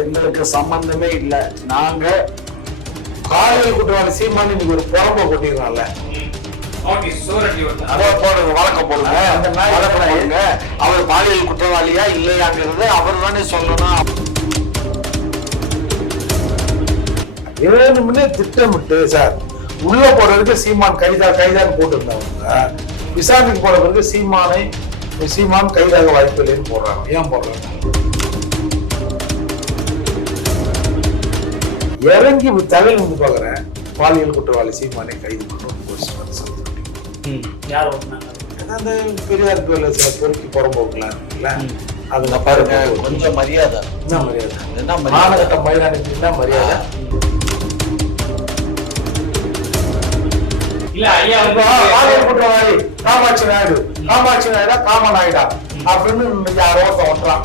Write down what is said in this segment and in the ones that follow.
எங்களுக்கு சம்பந்தமே இல்லை. நாங்க பாலியல் குற்றவாளி சீமான் இன்னைக்கு ஒரு புறம்பை கொட்டிடுறான்ல, வழக்கம் போடுங்க. அவர் பாலியல் குற்றவாளியா இல்லையாங்கிறது அவர் தானே சொல்லணும். வேணும்னே திட்டமிட்டு சார் உள்ள போறதுக்கு சீமான் கைதான்னு போட்டிருந்தவங்க விசாரணைக்கு போற பிறகு சீமான் கைதாக வாய்ப்பு இல்லைன்னு போடுறாங்க. ஏன் போடுறாங்க? இறங்கி தலையில் வந்து பாக்குறேன், பாலியல் குற்றவாளி சீமானை கைது பண்ணுவோம். அந்த பெரியார் பேர்ல சில பொறுக்கி புறம்போக்கலாம் இருக்குல்ல, அதுல பாருங்க கொஞ்சம் மரியாதை. என்ன மரியாதை? என்ன மாநகட்ட மைதானத்துக்கு என்ன மரியாதை? பாலியல் குற்றவாளி காமாட்சி நாயுடா காமநாயுடா அப்படின்னு யாரோ ஒட்டுறான்,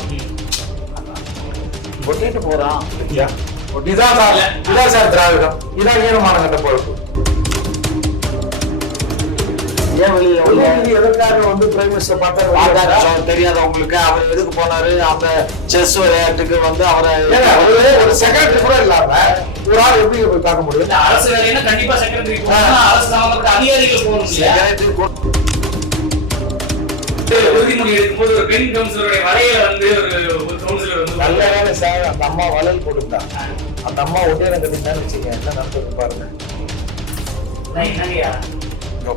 ஒட்டிட்டு போறான். இதான் சார் திராவிடம், இதான் ஈரமான கட்ட பொறுப்பு. எதற்காக வந்து பிரைம் மினிஸ்டர் பார்த்தாரு தெரியாத உங்களுக்கு? அவர் எதுக்கு போனாரு? அந்த செஸ் விளையாட்டுக்கு வந்து அவரை ஒரு செக்ரட்டரி கூட இல்லாம ஒரு ஆள் எப்படி போய் பார்க்க முடியும்? அரசு வேலைன்னா கண்டிப்பா செக்ரட்டரி அரசு சம்பந்தப்பட்ட அதிகாரிகள் போகணும். செக்ரட்டரி உறுதிமொழி எடுக்கும்போது ஒரு பெண் கவுன்சிலருடைய வலையில வந்து ஒரு கவுன்சிலர் வந்து நல்ல வேலை சார், அந்த அம்மா வளையல் போட்டுருந்தா, அந்த அம்மா ஒட்டியான கட்டிருந்தான்னு வச்சுக்க என்ன நடந்தது பாருங்க.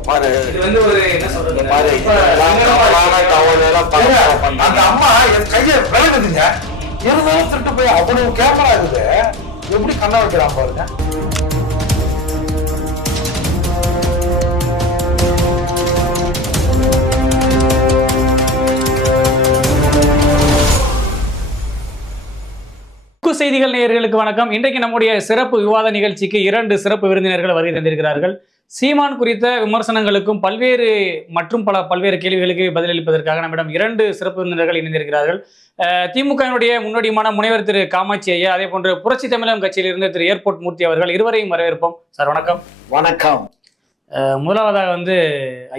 பாரு இது வந்து ஒரு என்ன சொல்றது பாரு, அந்த அம்மா என் கையை விளையாடுதுங்க, இருந்தாலும் திருட்டு போய் அவ்வளவு கேமரா இருக்குது, எப்படி கண்ண வைக்கிறான் பாருங்க. செய்திகள் நேயர்களுக்கு வணக்கம். இன்றைக்கு நம்முடைய சிறப்பு விவாத நிகழ்ச்சிக்கு 2 சிறப்பு விருந்தினர்கள் வருகை தந்திருக்கிறார்கள். சீமான் குறித்த விமர்சனங்களுக்கும் பல்வேறு கேள்விகளுக்கு பதிலளிப்பதற்காக நம்மிடம் 2 சிறப்பு விருந்தினர்கள் இணைந்திருக்கிறார்கள். திமுகவினுடைய முன்னோடியான முனைவர் திரு காமாட்சி ஐயா, அதே போன்று புரட்சி தமிழகம் கட்சியில் இருந்த திரு ஏர்போர்ட் மூர்த்தி அவர்கள், இருவரையும் வரவேற்போம். சார் வணக்கம். வணக்கம். முதலாவதாக வந்து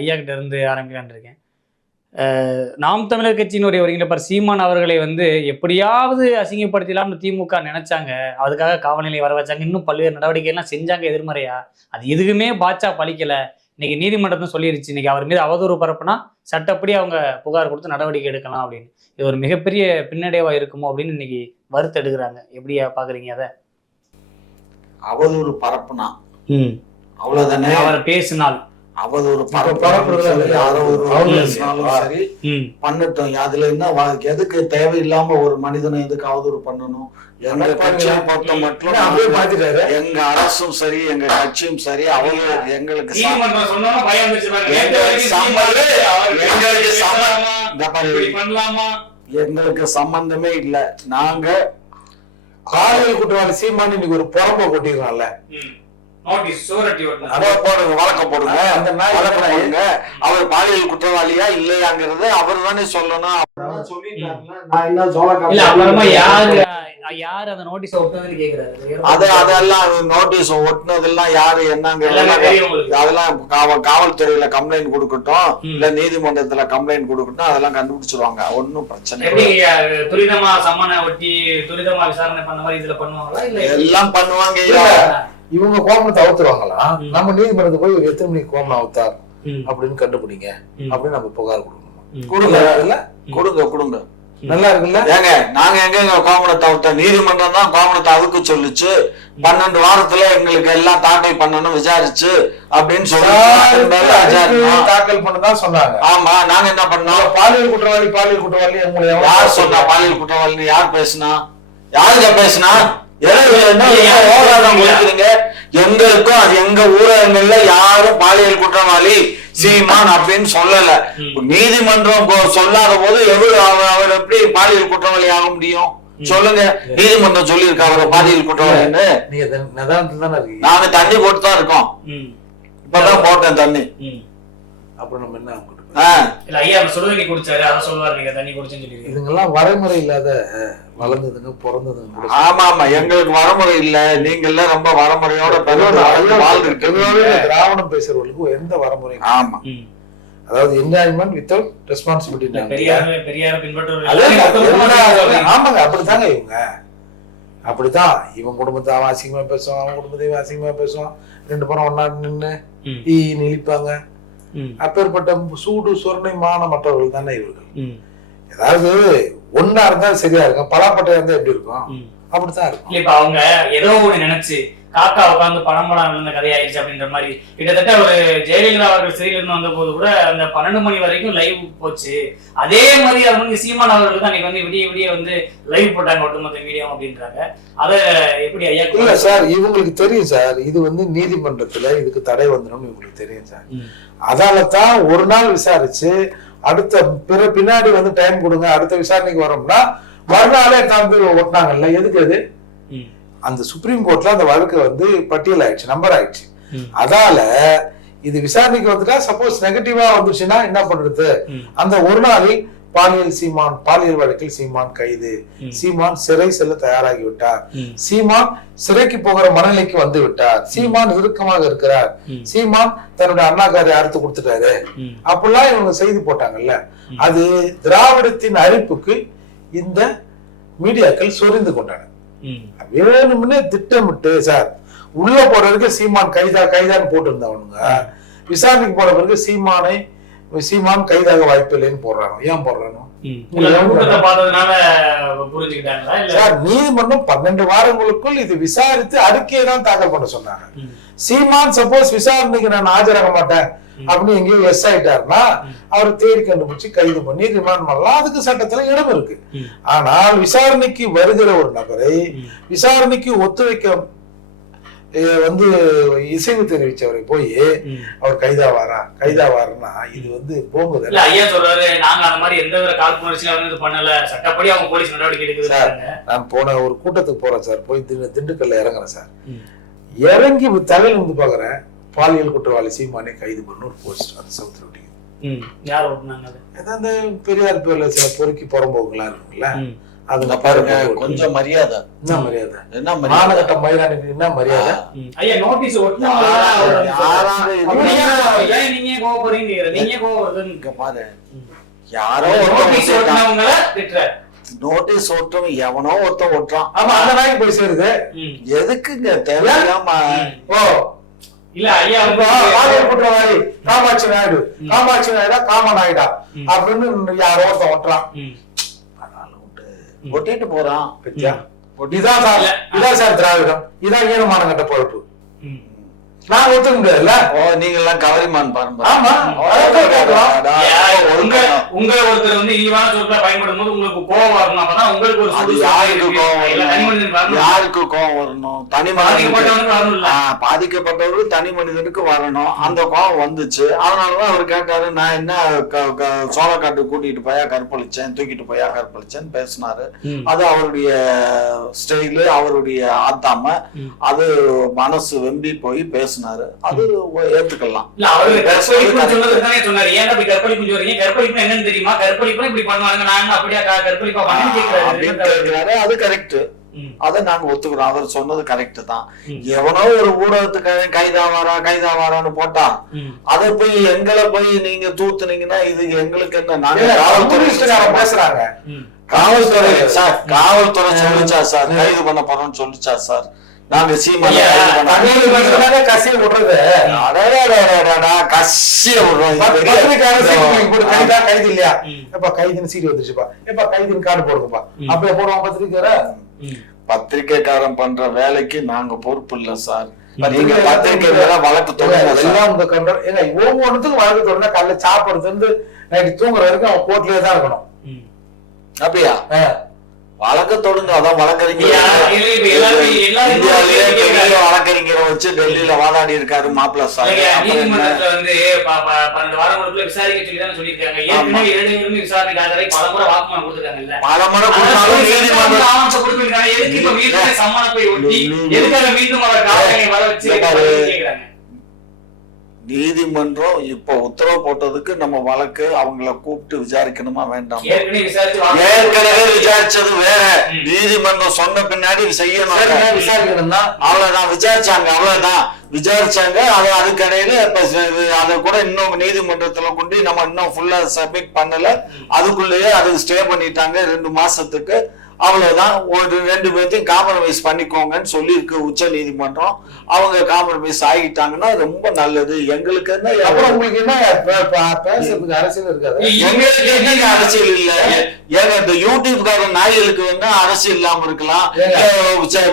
ஐயா கிட்ட இருந்து ஆரம்பிக்கலான் இருக்கேன். நாம் தமிழர் கட்சியினுடைய ஒருங்கிணைப்பாளர் சீமான் அவர்களை வந்து எப்படியாவது அசிங்கப்படுத்தலாம்னு திமுக நினைச்சாங்க, அதுக்காக காவல் நிலையம் வர வச்சாங்க, இன்னும் பல்வேறு நடவடிக்கைகள்லாம் செஞ்சாங்க எதிர்மறையா. அது எதுவுமே பாச்சா பலிக்கல. இன்னைக்கு நீதிமன்றத்தும் சொல்லிருச்சு, இன்னைக்கு அவர் மீது அவதூறு பரப்புனா சட்டப்படி அவங்க புகார் கொடுத்து நடவடிக்கை எடுக்கலாம் அப்படின்னு. இது ஒரு மிகப்பெரிய பின்னடைவா இருக்குமோ அப்படின்னு இன்னைக்கு வருத்த எடுக்கிறாங்க. எப்படியா பாக்குறீங்க அதை? அவதூறு பரப்புனா அவ்வளவுதானே, அவர் பேசினால் அவதூறு சரி பண்ணட்டும். அதுல என்ன எதுக்கு தேவையில்லாம ஒரு மனிதனை எதுக்கு அவதூறு பண்ணணும்? எங்க கட்சியை பொறுத்த மட்டும் எங்க அரசும் சரி எங்க கட்சியும் சரி அவங்க எங்களுக்கு சம்பந்தமே இல்லை. நாங்க பாலியல் குற்றவாளி சீமான் இன்னைக்கு ஒரு புறம்பை கொட்டிடுறான்ல, வழக்கம் போடுங்க. அவர் பாலியல் குற்றவாளியா இல்லையாங்கிறது அவர் தானே சொல்லணும். அதெல்லாம் நோட்டீஸ் ஒட்டுனதெல்லாம் யாரு என்னங்கிறது அதெல்லாம் காவல்துறையில கம்ப்ளைண்ட் கொடுக்கட்டும், இல்ல நீதிமன்றத்துல கம்ப்ளைண்ட் கொடுக்கட்டும், அதெல்லாம் கண்டுபிடிச்சிருவாங்க. ஒன்னும் பிரச்சனை எல்லாம் பண்ணுவாங்க. இவங்க கோமணத்தை அவுத்துருவாங்களா? நம்ம நீதிமன்றத்துக்கு போய் ஒரு எத்தனை மணிக்கு கோமணம் அவுத்தார் அப்படின்னு கண்டுபிடிங்க அப்படின்னு நம்ம புகார் கொடுங்க. நல்லா இருக்குல்ல? ஏங்க நாங்க எங்க கோமணத்தை அவுத்த? நீதிமன்றம் தான் கோமணத்தை அதுக்கு சொல்லுச்சு. 12 வாரத்துல எங்களுக்கு எல்லாம் தாக்கல் பண்ணணும் விசாரிச்சு அப்படின்னு சொல்லி தாக்கல் பண்ணதான் சொன்னாங்க. ஆமா, நாங்க என்ன பண்ணோம்? பாலியல் குற்றவாளி யார் சொன்னா? பாலியல் குற்றவாளின்னு யார் பேசுனா? யாருங்க பேசுனா? எங்களுக்கும் அது எங்க ஊடகங்கள்ல யாரும் பாலியல் குற்றவாளி சீமான் அப்படின்னு சொல்லல. நீதிமன்றம் சொல்லாத போது அவர் எப்படி பாலியல் குற்றவாளி ஆக முடியும்? சொல்லுங்க. நீதிமன்றம் சொல்லி இருக்கா அவரை பாலியல் குற்றவாளின்னு? நாங்க தண்ணி போட்டு தான் இருக்கோம். இப்பதான் போட்டேன் தண்ணி. அப்புறம் நம்ம என்ன இதுங்கெல்லாம் வரைமுறை இல்லாத வளர்ந்ததுங்க பிறந்ததுங்க. ஆமா ஆமா, எங்களுக்கு வரைமுறை இல்ல. நீங்க எல்லாம் ரொம்ப வரைமுறையோட திராவிடம் பேசுறவங்களுக்கு எந்த வரைமுறையும். ஆமா, அதாவது என்ஜாய்மெண்ட் வித்தவுட் ரெஸ்பான்சிபிலிட்டி. ஆமாங்க, அப்படித்தாங்க இவங்க அப்படிதான் இவன் குடும்பத்தை அவன் அசிங்கமா பேசுவான், அவன் குடும்பத்தை இவன் அசிங்கமா பேசுவான், 2 பேரும் ஒன்னா நின்று இழிப்பாங்க. அப்பேற்பட்ட சூடு சொரணை மானமற்றவர்கள் தானே இவர்கள். ஏதாவது ஒன்னா இருந்தா சரியா இருக்கும், பலாப்பட்டையா இருந்தா எப்படி இருக்கும்? அப்படித்தான் இருக்கும். இப்ப அவங்க ஏதோ ஒண்ணு நினைச்சு காக்கா உட்காந்து பணம் விழுந்த கதையாயிருச்சு அப்படின்ற மாதிரி கிட்டத்தட்ட ஒரு ஜெயலலிதா அவர்கள் சிறையில இருந்து வந்த போது கூட அந்த 12 மணி வரைக்கும் லைவ் போச்சு. அதே மாதிரி அது வந்து சீமான் அவர்கள் தான் அன்னைக்கு வந்து விடிய வந்து லைவ் போட்டாங்க ஒட்டுமொத்த மீடியா அப்படின்றாங்க. அதை எப்படி ஐயா? இல்ல சார், இவங்களுக்கு தெரியும் சார், இது வந்து நீதிமன்றத்துல இதுக்கு தடை வந்துடும் இவங்களுக்கு தெரியும் சார். அதாலதான் ஒரு நாள் விசாரிச்சு அடுத்த பின்னாடி வந்து டைம் கொடுங்க, அடுத்த விசாரணைக்கு வரோம்னா மறுநாளே தந்து ஓட்டினாங்கல்ல. எதுக்கு? அது அந்த சுப்ரீம் கோர்ட்ல அந்த வழக்கு வந்து பட்டியல் ஆயிடுச்சு, நம்பர் ஆயிடுச்சு. அதால இது விசாரணைக்கு வந்துட்டா சப்போஸ் நெகட்டிவா வந்துச்சுன்னா என்ன பண்றது? அந்த ஒரு நாளில் பாலியல் வழக்கில் சீமான் கைது, சீமான் சிறை செல்ல தயாராகி விட்டார், சீமான் சிறைக்கு போகிற மனநிலைக்கு வந்து விட்டார், சீமான் இறுக்கமாக இருக்கிறார், சீமான் தன்னுடைய அண்ணாக்காரை அறுத்து கொடுத்துட்டாரு, அப்படிலாம் இவங்க செய்தி போட்டாங்கல்ல. அது திராவிடத்தின் அரிப்புக்கு இந்த மீடியாக்கள் சொரிந்து கொண்டாங்க. வேணும்னே திட்டமிட்டு சார் உள்ள போற வரைக்கும் சீமான் கைதான்னு போட்டு இருந்தவனுங்க விசாரணைக்கு போற பிறகு சீமான் கைதாக வாய்ப்பு இல்லைன்னு போடுறாங்க. ஏன் போடுறானோ? சார் நீதிமன்றம் 12 வாரங்களுக்குள் இது விசாரித்து அறிக்கையை தான் தாக்கல் பண்ண சொன்னாங்க. சீமான் சப்போஸ் விசாரணைக்கு நான் ஆஜராக மாட்டேன் அப்படின்னு எங்கேயோ எஸ் ஆயிட்டாருன்னா அவர் தேடி கண்டுபிடிச்சு கைது பண்ணி ரிமாண்ட் பண்ணலாம், அதுக்கு சட்டத்துல இடம் இருக்கு. ஆனால் விசாரணைக்கு வருகிற ஒரு நபரை விசாரணைக்கு ஒத்துழைக்க வந்து இசைவு தெரிவிச்சவரை போய் அவர் கைதாவாருன்னா இது வந்து போகுது. ஐயா சொல்றாரு நாங்க அந்த மாதிரி எந்த வித காழ்ப்புணர்ச்சியும் பண்ணல, சட்டப்படி அவங்க போலீஸ் நடவடிக்கை எடுக்குது சார். நான் போன ஒரு கூட்டத்துக்கு போறேன் சார், போய் திண்டுக்கல்ல இறங்குறேன் சார். இறங்கி தலையில வந்து பாக்குறேன், பாலியல் குற்றவாளி சீமானை கைது பண்ண ஒரு போஸ்ட் அந்த சவுத்துல ஒட்டிக்குது. யார் ஓட்டுனாங்க? அந்த பெரியார் பேர்ல சில பொறுக்கி புறம்போக்குலாம் இருக்குல்ல, அதுல பாருங்க கொஞ்சம் மரியாதை. என்ன மரியாதை? என்ன மாநகட்ட மயிலானுக்கு என்ன மரியாதை? ஐயா நோட்டீஸ் ஒட்டினா நீங்க கோவப்படுறீங்க, நீங்க கோவப்படுறீங்க பாரு. யாரோ நோட்டீஸ் ஒட்டினவங்கள திட்டுற, நோட்டீஸ் ஓட்டும் எவனோ ஒருத்தன் ஓட்டுறான். ஆமா, அந்த நாய்க்கு போய் சேருது. எதுக்குங்க தேவையில்லாம? ஓ இல்ல ஐயா, பாலியல் குற்றவாளி காமாட்சி நாயுடா காமநாயுடா அப்படின்னு யாரோ ஒருத்தன் ஓட்டுறான், ஒட்டிட்டு போறான். இதான் சார் திராவிடம், இதான் ஈனமானங்கட்ட பொழப்பு. நான் ஒத்துக்க முடியாதுல்ல. நீங்க எல்லாம் கவரிமான் பாருங்க. ஆமா, உங்க ஒருத்தர் வந்து இழிவான சொற்களை பயன்படும் போது உங்களுக்கு கோவம் வரணும். அப்பதான் உங்களுக்கு ஒரு யாருக்கு கோவம் வரணும்? தனி பாதிக்கப்பட்டவருக்கு தனி மனிதனுக்கு வரணும். அந்த கோவம் வந்துச்சு, அதனாலதான் அவர் கேட்டாரு, நான் என்ன சோளக்காட்டு கூட்டிட்டு போயா கற்பழிச்சேன், தூக்கிட்டு போயா கற்பழிச்சேன்னு பேசினாரு. அது அவருடைய ஸ்டைலு, அவருடைய ஆத்தாம, அது மனசு வெம்பி போய் பேச அது ஏத்துக்கலாம். அது கரெக்ட், அதை நாங்க ஒத்துக்கிறோம். அவர் சொன்னது கரெக்ட் தான். எவனோ ஒரு ஊடகத்துக்கு கைதாவாரான்னு போட்டா அதை போய் எங்களை போய் நீங்க தூத்துனீங்கன்னா இது எங்களுக்கு என்ன? நாங்க பேசுறாங்க, காவல்துறை சார், காவல்துறை சொல்லிச்சா சார் கைது பண்ண போறோம்னு சொல்லிச்சா சார்? நாங்க சீமான் கசிய விடுறது, கசிய விடுறோம். கைது இல்லையா? எப்ப கைதுன்னு சீடி வந்துச்சுப்பா, எப்ப கைதுன்னு கார்டு போடுங்கப்பா, அப்ப போடுவோம். பத்திரிக்கைக்காரன் பண்ற வேலைக்கு நாங்க பொறுப்பு இல்ல சார். நீங்க பத்திரிகை வழக்கு தொடங்க ஒவ்வொன்றுத்துக்கும் வழக்கு தொடங்க. காலைல சாப்பிடுறது இருந்து நைட்டு தூங்குற வரைக்கும் அவன் கோர்ட்லயே தான் இருக்கணும். அப்படியா? வழக்க தொடுங்க. அதான் வழக்கறிஞர் வழக்கறிஞரை வச்சு டெல்லியில வாதாடி இருக்காரு மாப்பிள்ள சார். நீதிமன்றத்துல வந்து 12 வாரங்களுக்குள்ள விசாரிக்க சொல்லி தான் சொல்லியிருக்காங்க. ஏற்கனவே 2 பேருமே விசாரணைக்கு ஆஜராகி பலமுறை வாக்குமூலம் கொடுத்துருக்காங்கல்ல. பலமுறை கொடுத்தாலும் நீதிமன்றம் ஆவணத்தை கொடுத்திருக்காங்க. எதுக்கு இப்ப மீண்டும் சம்மனை போய் ஒட்டி எதுக்காக மீண்டும் அவர் காவலை வர வச்சு கேக்குறாங்க? நீதிமன்றம் இப்ப உத்தரவு போட்டதுக்கு நம்ம வழக்கு அவங்கள கூப்பிட்டு விசாரிக்கணுமா வேண்டாம்? ஏற்கனவே விசாரிச்சது வேற. நீதிமன்றம் சொன்ன பின்னாடி செய்யணும், விசாரிக்கணும் தான். அவ்வளவுதான், விசாரிச்சாங்க, அவ்வளவுதான் விசாரிச்சாங்க. அதுக்கடையில இப்ப அதை கூட இன்னும் நீதிமன்றத்துல கொண்டு நம்ம இன்னும் ஃபுல்லா சப்மிட் பண்ணல. அதுக்குள்ளேயே அது ஸ்டே பண்ணிட்டாங்க 2 மாசத்துக்கு. அவ்வளவுதான். ஒரு 2 பேர்த்தையும் காம்ப்ரமைஸ் பண்ணிக்கோங்கன்னு சொல்லியிருக்கு உச்ச நீதிமன்றம். அவங்க காம்ப்ரமைஸ் ஆகிட்டாங்கன்னா ரொம்ப நல்லது. எங்களுக்கு என்ன அப்புறம் உங்களுக்கு என்ன பேசுறதுக்கு அரசியல் இருக்காது? எங்களுக்கு என்ன அரசியல் இல்ல. ஏங்க இந்த யூடியூப்கார நாய்களுக்கு வேணா அரசியல் இல்லாம இருக்கலாம்,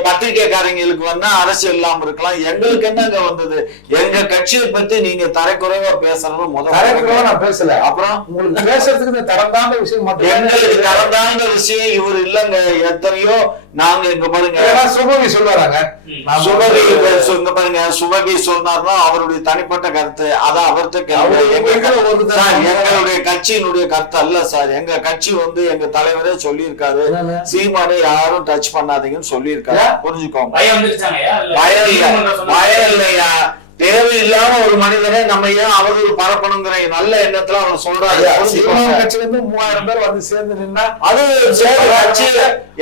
பத்திரிகைக்காரங்களுக்கு வேணா அரசியல் இல்லாம இருக்கலாம். எங்களுக்கு என்னங்க வந்தது? எங்க கட்சியை பத்தி நீங்க தரக்குறைவா பேசுறது முதல்ல நான் பேசல. அப்புறம் உங்களுக்கு பேசுறதுக்கு இந்த தரந்தான விஷயம் மட்டும். எங்களுக்கு தரந்தான விஷயம் இவர் இல்லங்க. எத்தனையோ நாங்க இங்க பாருங்க சுபவி சொல்றாங்க, இங்க பாருங்க சுபவி சொன்னார்னா அவருடைய தனிப்பட்ட கருத்து. அதான் அவர்கிட்ட எங்களுடைய கட்சியினுடைய கருத்து அல்ல சார். எங்க கட்சி எங்க தலைவரே சொல்லியிருக்காரு, சீமானை யாரும் டச் பண்ணாதீங்கன்னு சொல்லியிருக்காரு. புரிஞ்சுக்கோங்க. பயம் இல்லையா? தேவையில்லாம ஒரு மனிதனை நம்ம ஏன் அவர்கள் பரப்பணுங்கிற நல்ல எண்ணத்துல அவர் சொல்றாரு. கட்சி 3000 பேர் வந்து சேர்ந்து நின்னா அது கட்சி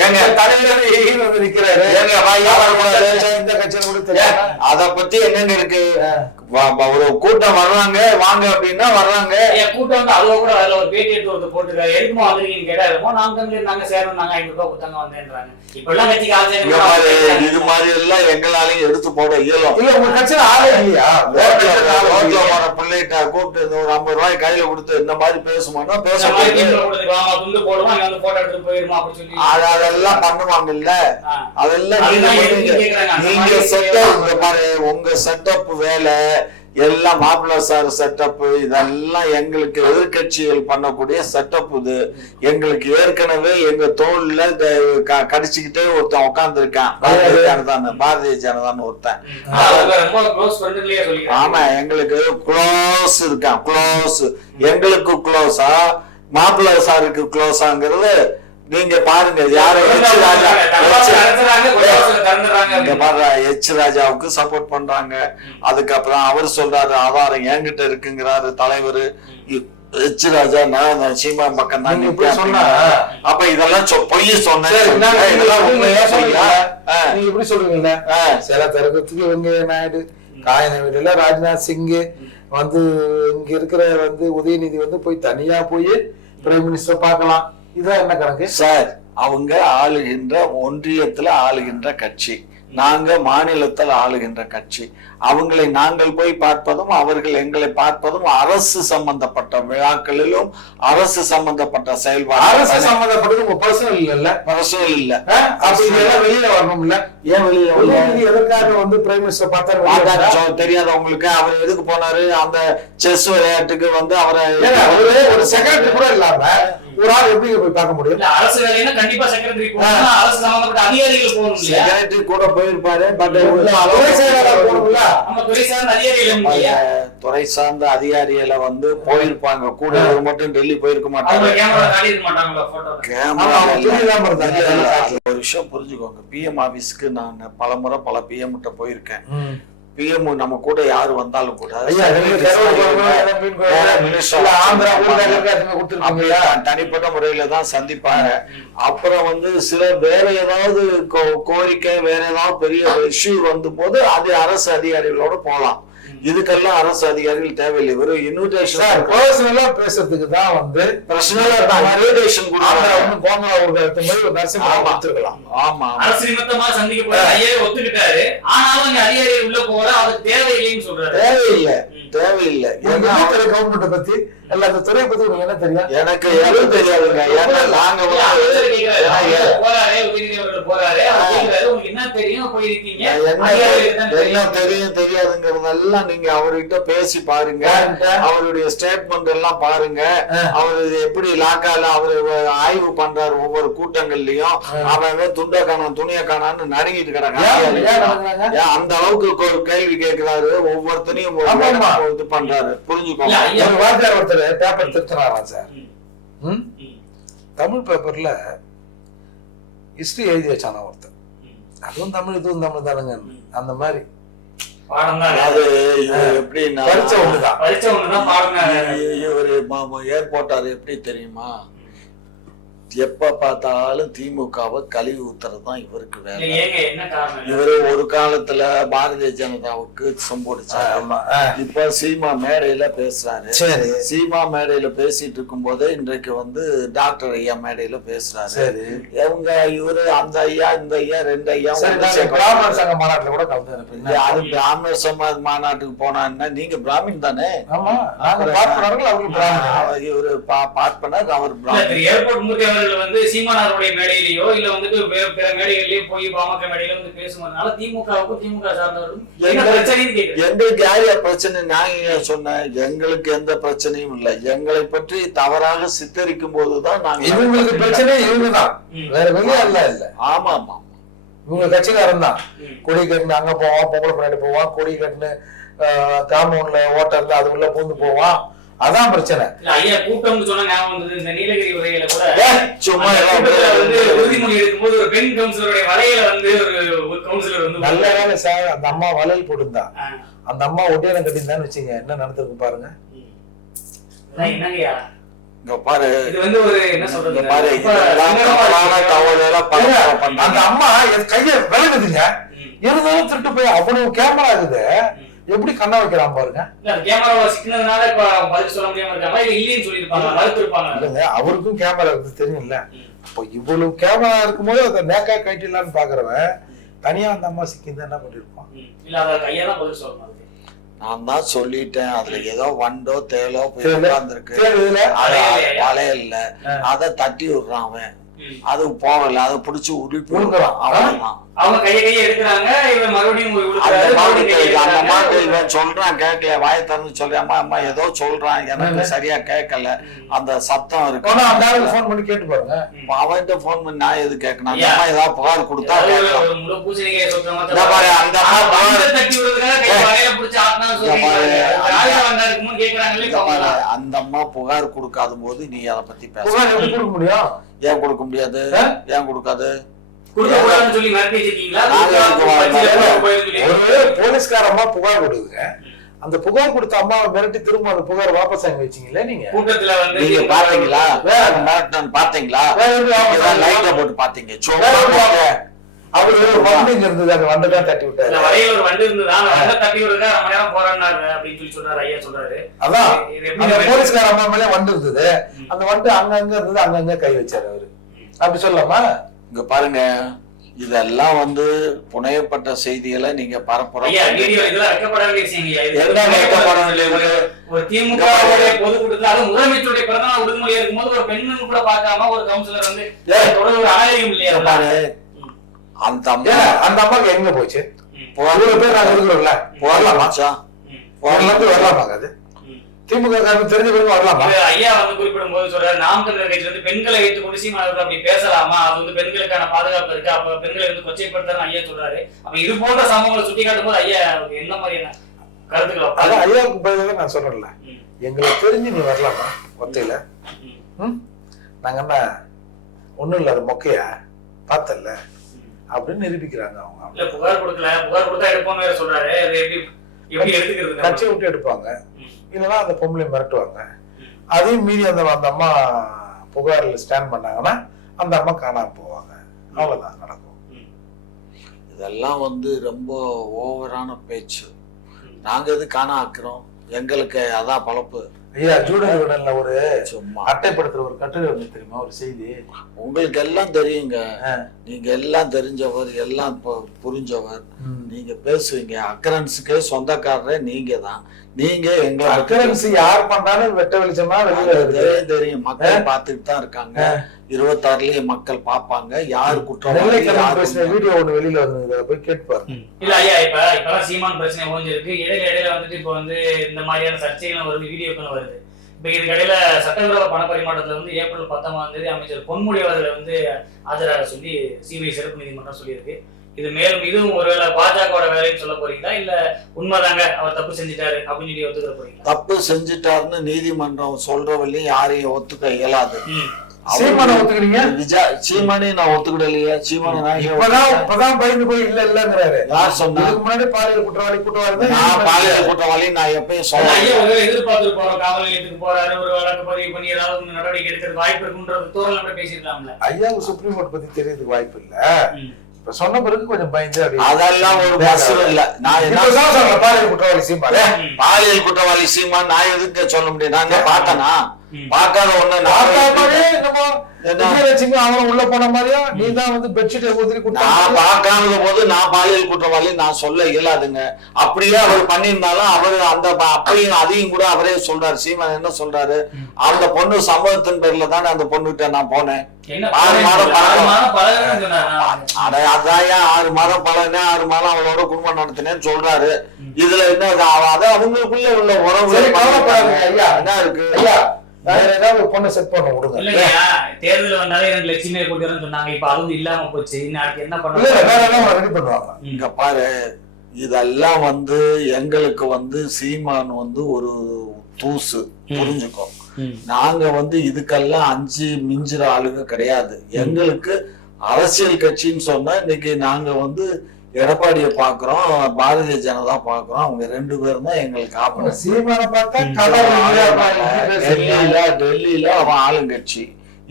எங்க தலைவர் வந்து நிக்கிறாரு. இந்த கட்சியில கூட தெரியாது. அத பத்தி என்னங்க இருக்கு? ஒரு கூட்டம் வர்றாங்க வாங்க அப்படின்னா வர்றாங்க. கூட்டம் வந்து அவ்வளவு கூட அதுல ஒரு பேட்டி எடுத்து போட்டுருக்காரு. எதுக்குமா வந்துருக்கீங்கன்னு கேட்டா இருக்கும் நாங்க தமிழர் நாங்க சேரணும், நாங்க 500 ரூபாய் கொடுத்தாங்க வந்தேன்றாங்க. இப்ப எல்லாம் கட்சிக்கு இது மாதிரி எல்லாம் எங்களாலையும் எடுத்து போட இயலும். இல்ல உங்க கட்சியில ஆளே இல்லையா? ரோட்ல வர பிள்ளைகிட்ட கூப்பிட்டு ஒரு 50 ரூபாய் கையில கொடுத்து இந்த மாதிரி பேசுமானா அதெல்லாம் பண்ணுவாங்க இல்ல. அதெல்லாம் நீங்க செட்டப் பாரு. உங்க செட்டப் வேலை எல்லாம் மாப்பிள்ள சார் செட்டப், இதெல்லாம் எங்களுக்கு எதிர்கட்சிகள் பண்ணக்கூடிய செட்டப். இது எங்களுக்கு ஏற்கனவே எங்க தோல்ல கடிச்சுக்கிட்டே ஒருத்தன் உட்கார்ந்து இருக்கான். பாரதிய ஜனதான்னு ஒருத்தன். ஆமா, எங்களுக்கு க்ளோஸ் இருக்கான். க்ளோஸ் எங்களுக்கு க்ளோஸா மாப்பிள்ள சாருக்கு க்ளோஸாங்கிறது நீங்க பாருங்க. யாரு எச் ராஜாவுக்கு சப்போர்ட் பண்றாங்க. அதுக்கப்புறம் அவர் சொல்றாரு ஆதாரம் என்கிட்ட இருக்குங்கிறாரு தலைவர் எச் ராஜா. நான் சீமா பக்கம் தான் சொன்னா அப்ப இதெல்லாம் பொய்ய சொன்னேன். இதெல்லாம் உண்மையா சொல்லியா? நீங்க இப்படி சொல்றீங்கல்ல, சில தரகத்துக்கு வெங்கைய நாயுடு, காயனவெளியில ராஜ்நாத் சிங் வந்து இங்க இருக்கிற உதயநிதி போய் தனியா போய் பிரைம் மினிஸ்டர் பார்க்கலாம். இதான் என்ன கணக்கு சார்? அவங்க ஆளுகின்ற ஒன்றியத்துல ஆளுகின்ற கட்சி, நாங்க மாநிலத்தில் ஆளுகின்ற கட்சி. அவங்களை நாங்கள் போய் பார்ப்பதும் அவர்கள் எங்களை பார்ப்பதும் அரசு சம்பந்தப்பட்ட விழாக்களிலும் அரசு சம்பந்தப்பட்ட செயல்பாடு. அரசு சம்பந்தப்பட்டது உங்க பர்சனல் இல்ல. பர்சனல் இல்ல. அப்படி இதெல்லாம் வெளியில வரணும் இல்ல. ஏன் வெளியில எதற்காக பிரைம் மினிஸ்டர் பார்த்தாரு தெரியாத உங்களுக்கு? அவர் எதுக்கு போனாரு? அந்த செஸ் விளையாட்டுக்கு அவரை ஒரு செக்ரட்டரி கூட இல்லாம ஒரு ஆள் எப்படி போய் பார்க்க முடியும்? அரசு வேலைன்னா கண்டிப்பா செக்ரட்டரி போகணும், அரசு சம்பந்தப்பட்ட அதிகாரிகள் போகணும். செக்ரட்டரி கூட போயிருப்பாரு. பட் போகணும்ல. துறை சார்ந்த அதிகாரிகளை போயிருப்பாங்க கூட. மட்டும் டெல்லி போயிருக்க மாட்டாங்க. ஒரு விஷயம் புரிஞ்சுக்கோங்க. பிஎம் ஆபீஸ்க்கு நான் பலமுறை பல பிஎம் கிட்ட போயிருக்கேன். பிஎம் நம்ம கூட யாரு வந்தாலும் கூட தனிப்பட்ட முறையில தான் சந்திப்பாங்க. அப்புறம் சில வேற ஏதாவது கோரிக்கை, வேற ஏதாவது பெரிய இஷ்யூ போது அது அரசு அதிகாரிகளோட போலாம். இதுக்கெல்லாம் அரசு அதிகாரிகள் தேவையில்லை. வெறும் இன்விடேஷன் பேசுறதுக்கு தான் பர்சனலா தான் இன்விடேஷன் ஒத்துக்கிட்டாரு. ஆனாலும் அதிகாரி உள்ள போற அது தேவையில்லைன்னு சொல்றாரு. தேவையில்லை. கவர்மெண்ட் பத்தி எல்லா துறையை பத்தி உங்களுக்கு என்ன தெரியும்? எனக்கு எதுவும் தெரியாதுங்க. நாங்க எல்லாம் தெரியாதுங்கிறதெல்லாம் நீங்க அவர்கிட்ட பேசி பாருங்க. அவருடைய ஸ்டேட்மெண்ட் எல்லாம் பாருங்க. அவரு எப்படி லாக்கால அவரு ஆய்வு பண்றாரு. ஒவ்வொரு கூட்டங்கள்லயும் அவன் துண்டை காணான் துணியை காணான்னு நடுங்கிட்டு கிடக்காங்க. அந்த அளவுக்கு கேள்வி கேட்கிறாரு. ஒவ்வொருத்தனையும் இது பண்றாரு. புரிஞ்சுக்கோங்க. ஒருத்தர் பேப்பர் திருத்தினாராம் சார். தமிழ் பேப்பர்ல ஹிஸ்டரி எழுதி வச்சானா ஒருத்தர். அதுவும் தமிழ் இதுவும் தமிழ் தானுங்க. அந்த மாதிரி எப்படின்னா இவரு ஏர்போர்ட் எப்படி தெரியுமா? எப்ப பார்த்தாலும் திமுகவை கழுவி ஊத்துறதுதான் இவருக்கு வேலை. என்ன காரணம்? இவரு ஒரு காலத்துல பாரதிய ஜனதாவுக்கு சொம்பொடிச்சாரு. இப்ப சீமா மேடையில பேசுறாரு. சீமா மேடையில பேசிட்டு இருக்கும் போதே இன்றைக்கு வந்து டாக்டர் ஐயா மேடையில பேசுறாரு. இவங்க இவரு அந்த ஐயா இந்த ஐயா ரெண்டு ஐயா பிராமணர் சங்க மாநாட்டுல கூட கலந்து அது பிராமணர் சமாஜ் மாநாட்டுக்கு போனா நீங்க பிராமின் தானே? இவரு பார்ப்பனர் அவர் பிராமணர் வந்து சீமானாருடைய மேடையிலேயோ இல்ல வந்துட்டு பிற மேடைகளிலேயோ போய் பாமக மேடையில வந்து பேசுவதனால திமுகவுக்கும் திமுக சார்ந்தவர்களும் எங்களுக்கு யார் பிரச்சனை? நான் சொன்னேன் எங்களுக்கு எந்த பிரச்சனையும் இல்லை. எங்களை பற்றி தவறாக சித்தரிக்கும் போதுதான் நாங்க இவங்களுக்கு பிரச்சனை இவங்கதான், வேற வெளியே இல்ல. ஆமா ஆமா, இவங்க கட்சிக்காரன் தான். கொடி கட்டுன்னு அங்க போவான், பொங்கல் பின்னாடி போவான், கொடி கட்டுன்னு காம்பவுண்ட்ல ஹோட்டல்ல அது உள்ள பூந்து போவான். அதான் பிரச்சனை. ஐயா கூட்டம் சொன்ன ஞாபகம் வந்தது. இந்த நீலகிரி உரையில கூட சும்மா வந்து உறுதிமொழி எடுக்கும்போது ஒரு பெண் கவுன்சிலருடைய வலையில வந்து ஒரு கவுன்சிலர் வந்து நல்ல வேலை சார், அந்த அம்மா வலையில் போட்டுருந்தா. அந்த அம்மா ஒட்டியாரம் கட்டியிருந்தான்னு வச்சுங்க, என்ன நடந்திருக்கு பாருங்க. என்னங்கய்யா இங்க பாரு, இது வந்து ஒரு என்ன சொல்றது பாரு, அந்த அம்மா கைய விளங்குதுங்க, இருந்தாலும் திருட்டு போய் அவ்வளவு கேமரா இருக்குது, எப்படி கண்ணா வைக்கிறான் பாருங்க. கேமரா சிக்கினதுனால இப்ப பதில் சொல்ல முடியாம இருக்காங்க, இல்ல இல்லைன்னு சொல்லிருப்பாங்க, மறுத்து இருப்பாங்க. இல்லங்க, அவருக்கும் கேமரா இருக்கு தெரியும்ல. இப்போ இவ்வளவு கேமரா இருக்கும்போது அதை நேக்கா கைட்டிடலான்னு பாக்குறவன் தனியா அந்த அம்மா சிக்கிந்தா என்ன பண்ணிருப்பான்? இல்ல அத கையா தான் பதில் சொல்லணும். நான் தான் சொல்லிட்டேன், அதுல ஏதோ வண்டோ தேலோ போய் உட்கார்ந்துருக்கு, வளையல்ல அதை தட்டி விடுறான் அவன். அது போகல, அதை பிடிச்சி உருப்பி விடுறான். அவ்வளவுதான். அவங்க கையை எடுக்கிறாங்க, இவன் மறுபடியும் இவன் சொல்றான், கேட்கல, வாயை திறந்து சொல்றேன், அம்மா அம்மா ஏதோ சொல்றான், எனக்கு சரியா கேட்கல, அந்த சத்தம் இருக்கு. போன் பண்ணி கேட்டு பாருங்க. அவன்கிட்ட போன் பண்ணி நான் எது கேட்கணும்? அந்த அம்மா ஏதாவது புகார் கொடுத்தா கேட்கலாம். அந்த அம்மா புகார் கொடுக்காத போது நீ அதை பத்தி பேச முடியும்? ஏன் கொடுக்க முடியாது? ஏன் கொடுக்காது? போலீஸ்காரமா புகார் கொடுக்குங்க, அந்த புகார் கொடுத்த அம்மாவை மிரட்டி திரும்ப அந்த புகார் வாபஸ் வாங்கி வச்சீங்களா? நீங்க கூட்டத்துல வந்து நீங்க பாத்தீங்களா? பாத்தீங்களா? லைட்ல போட்டு பாத்தீங்க. அவரு வண்டுங்க இருந்தது, அந்த வண்டு தான் தட்டி விட்டாரு. வரையில ஒரு வண்டு இருந்தது, அந்த வண்டை தட்டி விடுறதா ரொம்ப நேரம் போராடினாரு அப்படின்னு சொல்லி சொன்னாரு. ஐயா சொல்றாரு, அதான் அந்த போலீஸ்கார அம்மா மேல வண்டு இருந்தது, அந்த வண்டு அங்கங்க இருந்தது, அங்கங்க கை வச்சாரு அவரு. அப்படி சொல்லலாமா? இங்க பாருங்க, இதெல்லாம் வந்து புனையப்பட்ட செய்திகளை நீங்க பரப்புற முதலமைச்சருடைய பிறந்தநாள் உறுதிமொழி இருக்கும்போது ஒரு பெண்ணு கூட பார்க்காம ஒரு கவுன்சிலர் வந்து அந்த அம்மாக்கு எங்க போச்சு? பேர் நாங்க இருக்கிறோம்ல, வரலாமா? வரலாமா? அது திமுக தெரிஞ்ச பிறகு வரலாமா? ஐயா வந்து குறிப்பிடும் போது சொல்றாரு, நாம் தமிழர் கட்சியில இருந்து பெண்களை வைத்துக் கொண்டு சீமானவர்கள் அப்படி பேசலாமா? அது வந்து பெண்களுக்கான பாதுகாப்பு இருக்கு, அப்ப பெண்களை வந்து கொச்சைப்படுத்தான்னு ஐயா சொல்றாரு. அப்ப இது போன்ற சம்பவங்களை சுட்டி காட்டும் போது ஐயா என்ன மாதிரியான கருத்துக்கள்? அதான் ஐயாவுக்கு பதிலாக நான் சொல்றேன்ல, எங்களுக்கு தெரிஞ்சு நீ வரலாமா ஒத்தையில? நாங்க என்ன ஒண்ணும் இல்ல, அது மொக்கையா பார்த்தல அப்படின்னு நிரூபிக்கிறாங்க அவங்க. இல்ல புகார் கொடுக்கல, புகார் கொடுத்தா எடுப்போம்னு வேற சொல்றாரு. எப்படி எடுத்துக்கிறது? கட்சி விட்டு எடுப்பாங்க, இல்லைன்னா அந்த பொம்பளை மிரட்டுவாங்க. அதையும் மீறி அந்த அம்மா புகார்ல ஸ்டாண்ட் பண்ணாங்கன்னா அந்த அம்மா காணாம போவாங்க. அவ்வளவுதான் நடக்கும். இதெல்லாம் வந்து ரொம்ப ஓவரான பேச்சு. நாங்க எது காண ஆக்குறோம்? எங்களுக்கு அதான் பழப்பு. ஐயா, ஜூடன்ல ஒரு சும்மா அட்டைப்படுத்துற ஒரு கட்டுரை வந்து தெரியுமா? ஒரு செய்தி உங்களுக்கு எல்லாம் தெரியுங்க, நீங்க எல்லாம் தெரிஞ்சவர், எல்லாம் புரிஞ்சவர், நீங்க பேசுவீங்க. அக்கரன்ஸுக்கு சொந்தக்காரரே நீங்க தான். நீங்க எங்க அக்கரன்ஸ் யார் பண்ணாலும் வெட்ட வெளிச்சமா வெளியில தெரியும். மக்கள் பார்த்துட்டு தான் இருக்காங்க. 26லயே மக்கள் பாப்பாங்க. யாரு குற்றம் வீடியோ ஒண்ணு வெளியில வந்து போய் கேட்பாரு. இல்ல ஐயா, இப்ப சீமான் பிரச்சனை ஓஞ்சிருக்கு. இடையில வந்துட்டு இப்ப வந்து இந்த மாதிரியான சர்ச்சைகளும் வருது, வீடியோக்களும் வருது. இப்ப இதுக்கிடையில சட்டவிரோத பண பரிமாற்றத்துல வந்து ஏப்ரல் 19 அமைச்சர் பொன்முடி அவர்களை வந்து ஆஜராக சொல்லி சிபிஐ சிறப்பு நீதிமன்றம் சொல்லியிருக்கு. இது மேலும் இதுவும் ஒருவேளை பாஜகவோட வேலைன்னு சொல்ல போறீங்களா, இல்ல உண்மைதாங்க அவர் தப்பு செஞ்சுட்டாரு அப்படின்னு சொல்லி ஒத்துக்கிற போறீங்களா? தப்பு செஞ்சுட்டாருன்னு நீதிமன்றம் சொல்றவரையும் யாரையும் ஒத்துக்க இயலாது. சீமானை ஒத்துக்கிறீங்க? சீமானே நான் ஒத்துக்கிடலையே. சீமானை நான் இப்பதான் பயந்து போய் இல்லங்கிறாரு. யார் சொன்னா? இதுக்கு முன்னாடி பாலியல் குற்றவாளி நான் பாலியல் குற்றவாளி நான் எப்பயும் சொல்றேன். எதிர்பார்த்து போறோம், காவல் நிலையத்துக்கு போறாரு, ஒரு வழக்கு பதிவு பண்ணி ஏதாவது நடவடிக்கை எடுக்கிறது வாய்ப்பு இருக்குன்றது தோரல் பேசிருக்கலாம்ல. ஐயாவுக்கு சுப்ரீம் கோர்ட் பத்தி தெரியறதுக்கு வாய்ப்பு இல்ல. இப்ப சொன்ன பிறகு கொஞ்சம் பயந்து அதெல்லாம் ஒரு பஸ்ஸும் இல்ல. நான் என்ன பாலியல் குற்றவாளி சீமான், பாலியல் குற்றவாளி சீமான் நான் எதுக்கு சொல்ல முடியும்? நான் பார்த்தனா பார்க்காத ஒண்ணு அவன் உள்ள போன மாதிரியா நீ தான் வந்து பெட்ஷீட்டை ஊதிரி நான் பார்க்காத போது நான் பாலியல் குற்றவாளி நான் சொல்ல இயலாதுங்க. அப்படியே அவர் பண்ணியிருந்தாலும் அவரு அந்த அப்பையும் அதையும் கூட அவரே சொல்றாரு. சீமான் என்ன சொல்றாரு? அந்த பொண்ணு சம்பவத்தின் பேர்ல தானே அந்த பொண்ணுகிட்ட நான் போனேன். 6 மாதம் அதாயா 6 மாதம் பழகினேன், 6 மாதம் அவளோட குடும்பம் நடத்தினேன்னு சொல்றாரு. இதுல என்ன அவங்களுக்குள்ள உள்ள உறவு என்ன இருக்கு? வேற ஏதாவது பொண்ணை செட் பண்ண விடுங்க. தேர்தல் வந்தாலே 2 லட்சமே கொண்டு சொன்னாங்க. இப்ப அதுவும் இல்லாம போச்சு. இன்னைக்கு என்ன பண்ண வேற எல்லாம் ரெடி பண்ணுவாங்க. இங்க பாரு, இதெல்லாம் வந்து எங்களுக்கு வந்து சீமான் வந்து ஒரு தூசு, புரிஞ்சுக்கோ. நாங்க வந்து இதுக்கெல்லாம் 5 மிஞ்சுற ஆளுங்க கிடையாது. எங்களுக்கு அரசியல் கட்சின்னு சொன்னா இன்னைக்கு நாங்க வந்து எடப்பாடியை பாக்குறோம், பாரதிய ஜனதா பாக்குறோம். அவங்க 2 பேரும் தான் எங்களுக்கு ஆப்போசிட். சீமானை பார்த்தா டெல்லியில அவன் ஆளுங்கட்சி,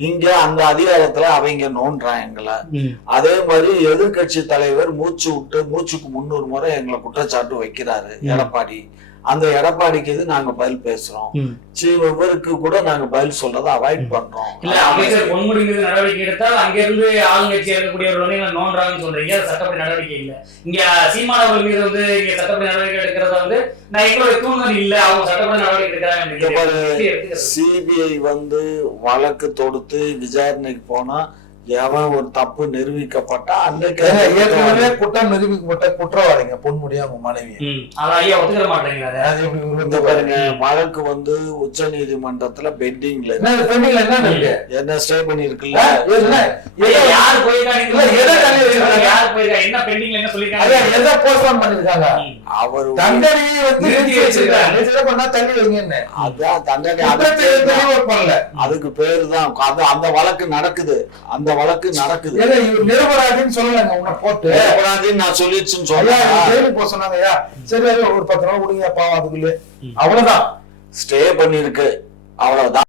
இங்க அந்த அதிகாரத்துல அவங்க நோன்றான் எங்களை. அதே மாதிரி எதிர்கட்சி தலைவர் மூச்சுக்கு 300 முறை எங்களை குற்றச்சாட்டு வைக்கிறாரு எடப்பாடி. அந்த எடப்பாடிக்கு இது நாங்க பதில் பேசுறோம். இவருக்கு கூட நாங்க பதில் சொல்றதை அவாய்ட் பண்றோம். இல்ல அமைச்சர் பொன்முடி மீது நடவடிக்கை எடுத்தால் அங்கிருந்து ஆளுங்கட்சி இருக்கக்கூடியவர்களே நோன்றாங்கன்னு சொல்றீங்க. சட்டப்படி நடவடிக்கை இல்ல. இங்க சீமானவர்கள் மீது வந்து இங்க சட்டப்படி நடவடிக்கை எடுக்கிறத வந்து நான் எங்களுடைய தூண்டுதல் இல்ல, அவங்க சட்டப்படி நடவடிக்கை எடுக்கிறாங்க. சிபிஐ வந்து வழக்கு தொடுத்து விசாரணைக்கு போனா எவன் ஒரு தப்பு நிரூபிக்கப்பட்டா அன்னைக்கு ஏற்கனவே குற்றம் நிரூபிக்கப்பட்ட குற்றவாளிங்க பொன்முடியா அவங்க மனைவி. ஒத்துக்கிற மாட்டேங்கிறாங்க. பாருங்க, வழக்கு வந்து உச்ச நீதிமன்றத்துல பெண்டிங்ல என்ன ஸ்டே பண்ணிருக்குல்ல. யார் போயிருக்காங்க, என்ன பெண்டிங்ல என்ன சொல்லிருக்காங்க, எதை போஸ்ட்போன் பண்ணிருக்காங்க? அவர் தண்டனையை வந்து நிறுத்தி வச்சிருக்காங்க. தள்ளி வைங்கன்னு அதான் தண்டனை. அதுக்கு பேரு தான் அந்த வழக்கு நடக்குது. அந்த வழக்கு நடக்குது. நிரபராதின்னு சொல்லலங்க. உன்னை போட்டு நிரபராதின்னு நான் சொல்லிச்சுன்னு சொல்றேன். போக சொன்னாங்கய்யா. சரி ஒரு 10 நாள் கொடுங்க பாவம், அதுக்குள்ளே அவ்வளவுதான் ஸ்டே பண்ணிருக்கு, அவ்வளவுதான்.